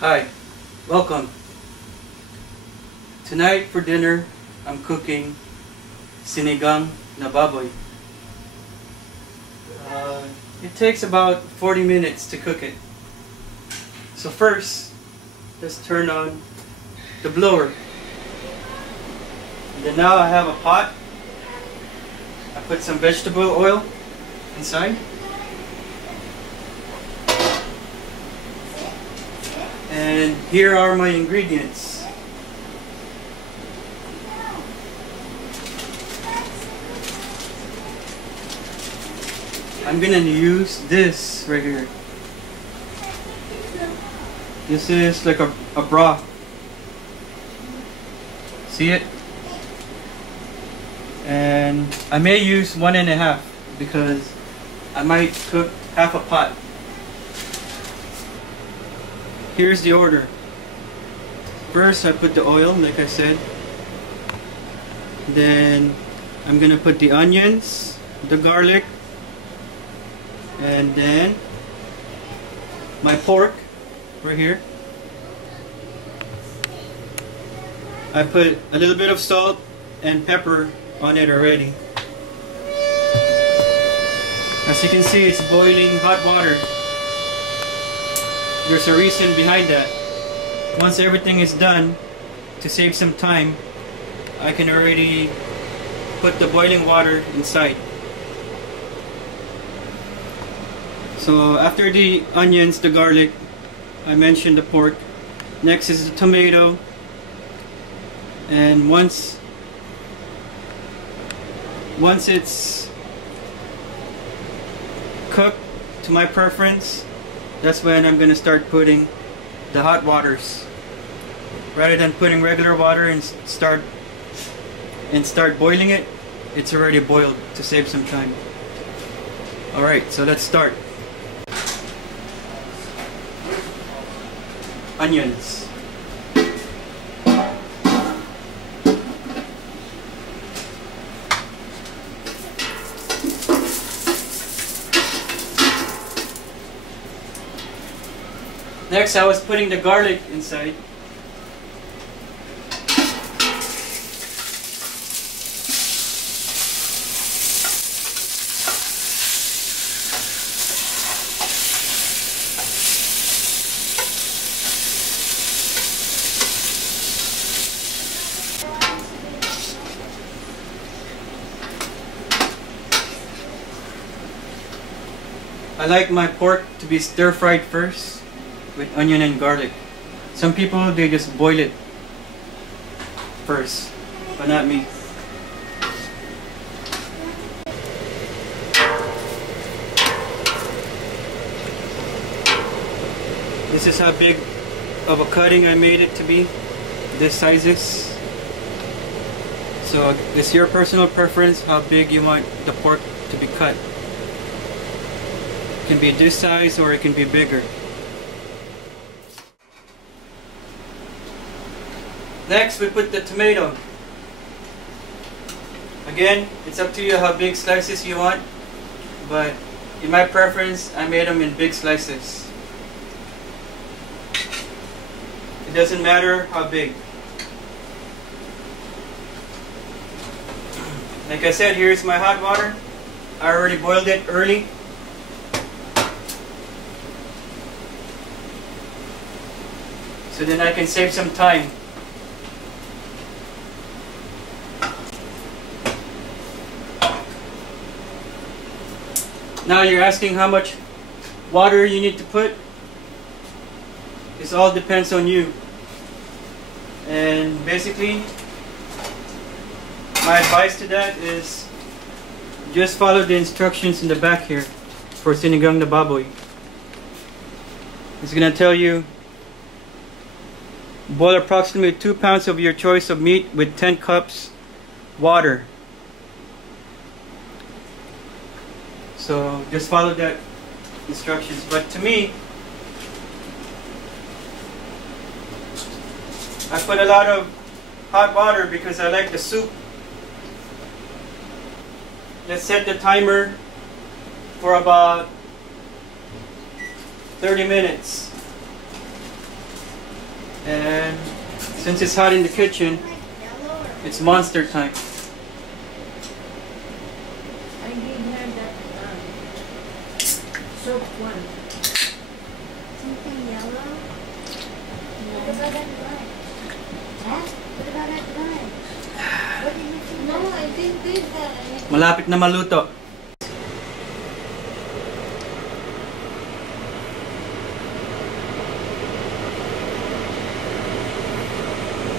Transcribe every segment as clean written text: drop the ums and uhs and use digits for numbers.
Hi, welcome. Tonight for dinner, I'm cooking Sinigang na Baboy. It takes about 40 minutes to cook it. So first, let's turn on the blower. And then now I have a pot. I put some vegetable oil inside. And here are my ingredients. I'm gonna use this right here. This is like a broth. See it? And I may use 1.5 because I might cook half a pot. Here's the order. First, I put the oil, like I said. Then, I'm gonna put the onions, the garlic, and then my pork right here. I put a little bit of salt and pepper on it already. As you can see, it's boiling hot water. There's a reason behind that. Once everything is done, to save some time, I can already put the boiling water inside. So after the onions, the garlic, I mentioned the pork. Next is the tomato. And once it's cooked to my preference, that's when I'm gonna start putting the hot waters. Rather than putting regular water and start boiling it, it's already boiled to save some time. Alright, so let's start. Onions. Next, I was putting the garlic inside. I like my pork to be stir-fried first with onion and garlic. Some people, they just boil it first, but not me. This is how big of a cutting I made it to be, this sizes. So it's your personal preference how big you want the pork to be cut. It can be this size or it can be bigger. Next, we put the tomato. Again, it's up to you how big slices you want, but in my preference, I made them in big slices. It doesn't matter how big. Like I said, here's my hot water. I already boiled it early. So then I can save some time. Now you're asking how much water you need to put. This all depends on you. And basically, my advice to that is just follow the instructions in the back here for Sinigang na Baboy. It's gonna tell you boil approximately 2 pounds of your choice of meat with 10 cups water. So just follow that instructions. But to me, I put a lot of hot water because I like the soup. Let's set the timer for about 30 minutes. And since it's hot in the kitchen, it's monster time. I gave her that soap one. Something yellow? What about that line? Huh? What about that line? What did you think? No, I didn't do that. Malapit na maluto.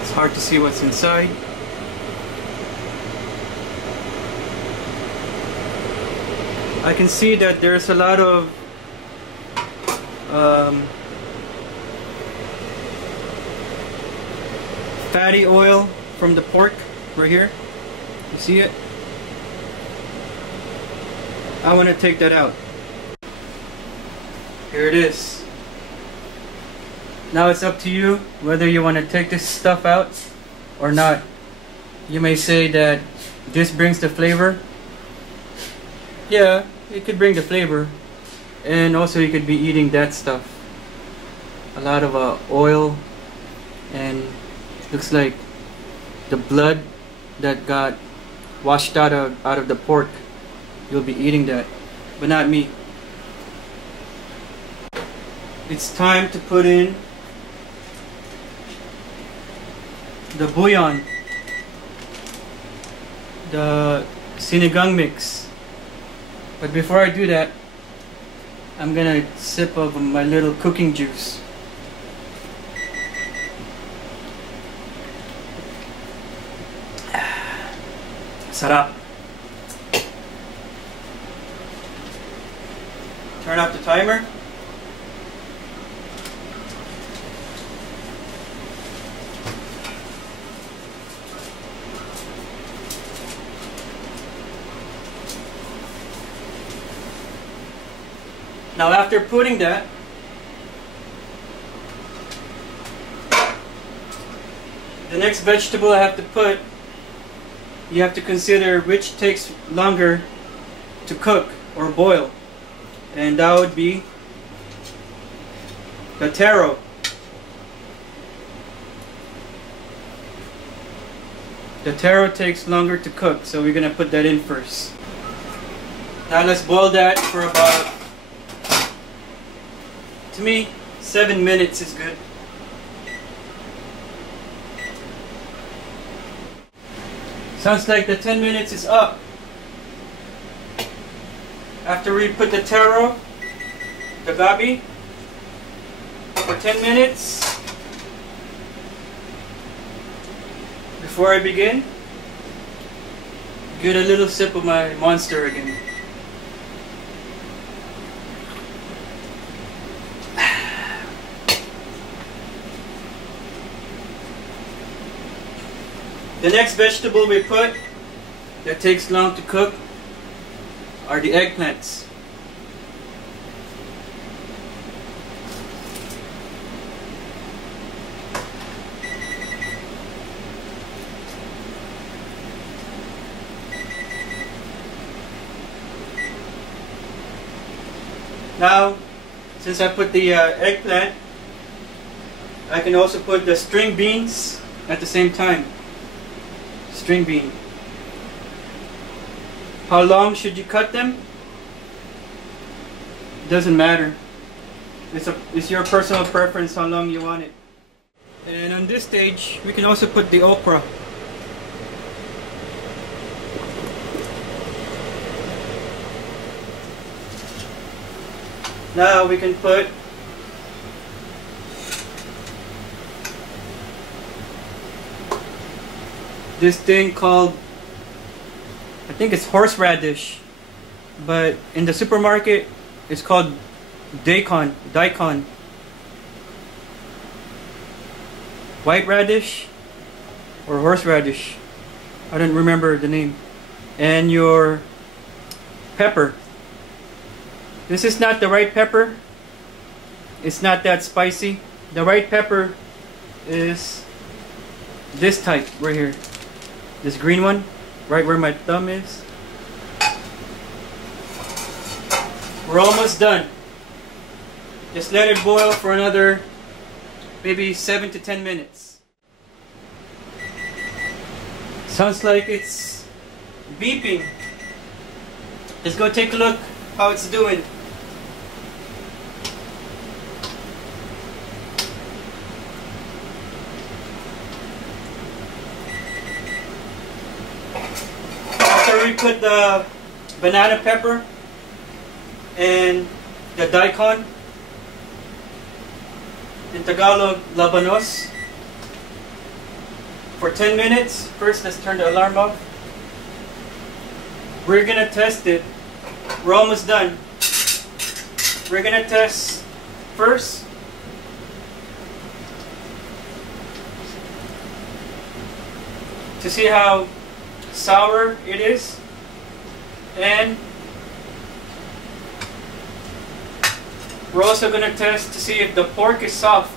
It's hard to see what's inside. I can see that there's a lot of fatty oil from the pork right here. You see it? I want to take that out. Here it is. Now it's up to you whether you want to take this stuff out or not. You may say that this brings the flavor. Yeah, it could bring the flavor. And also you could be eating that stuff. A lot of oil, and looks like the blood that got washed out of the pork. You'll be eating that, but not me. It's time to put in the bouillon, the sinigang mix. But before I do that, I'm gonna sip of my little cooking juice. Sarap. Turn off the timer. Now after putting that, the next vegetable I have to put, you have to consider which takes longer to cook or boil. And that would be the taro. The taro takes longer to cook, so we're gonna put that in first. Now let's boil that for about, to me, 7 minutes is good. Sounds like the 10 minutes is up. After we put the taro, the gabi, for 10 minutes, before I begin, get a little sip of my Monster again. The next vegetable we put that takes long to cook are the eggplants. Now, since I put the eggplant, I can also put the string beans at the same time. String bean. How long should you cut them? Doesn't matter. It's your personal preference how long you want it. And on this stage, we can also put the okra. Now we can put this thing called, I think it's horseradish, but in the supermarket it's called daikon. White radish or horseradish, I don't remember the name. And your pepper. This is not the right pepper. It's not that spicy. The right pepper is this type right here. This green one, right where my thumb is. We're almost done. Just let it boil for another maybe 7 to 10 minutes. Sounds like it's beeping. Let's go take a look how it's doing. After we put the banana pepper and the daikon, in Tagalog, labanos, for 10 minutes. First, let's turn the alarm off. We're gonna test it. We're almost done. We're gonna test first to see how sour it is, and we're also going to test to see if the pork is soft.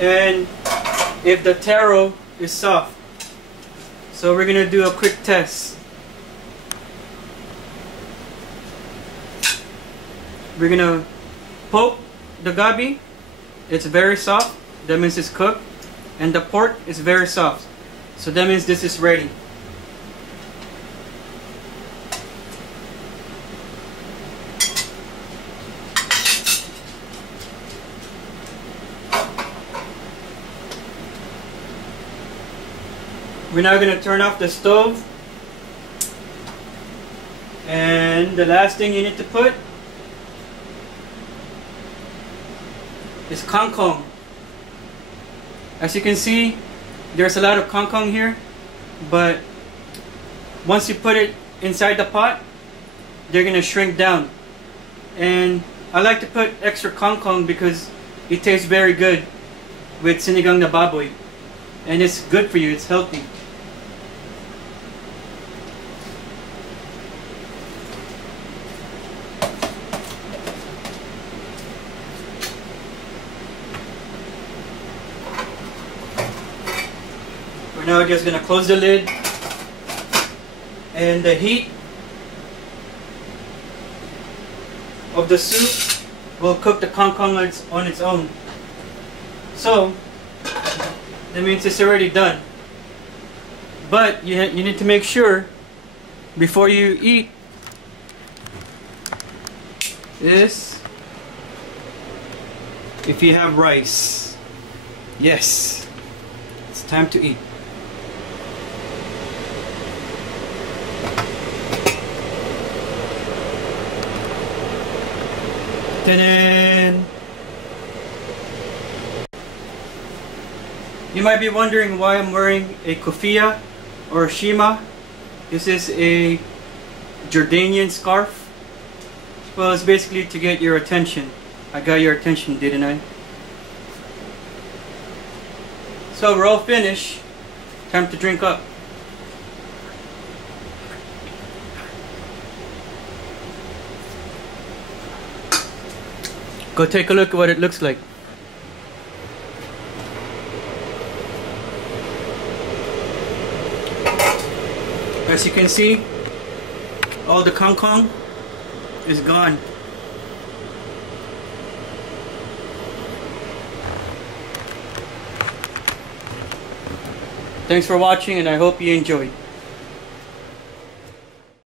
And if the taro is soft. So we're going to do a quick test. We're going to poke the gabi. It's very soft. That means it's cooked. And the pork is very soft. So that means this is ready. We're now going to turn off the stove. And the last thing you need to put is kangkong. As you can see, there's a lot of kangkong here, but once you put it inside the pot, they're going to shrink down. And I like to put extra kangkong because it tastes very good with Sinigang na Baboy. And it's good for you, it's healthy. We're now just going to close the lid, and the heat of the soup will cook the kangkong on its own. So that means it's already done. But you need to make sure before you eat is if you have rice. Yes, it's time to eat. Ta-da! You might be wondering why I'm wearing a keffiyeh or Shemagh. This is a Jordanian scarf. Well, it's basically to get your attention. I got your attention, didn't I? So we're all finished. Time to drink up. Go take a look at what it looks like. As you can see, all the kangkong is gone. Thanks for watching, and I hope you enjoyed.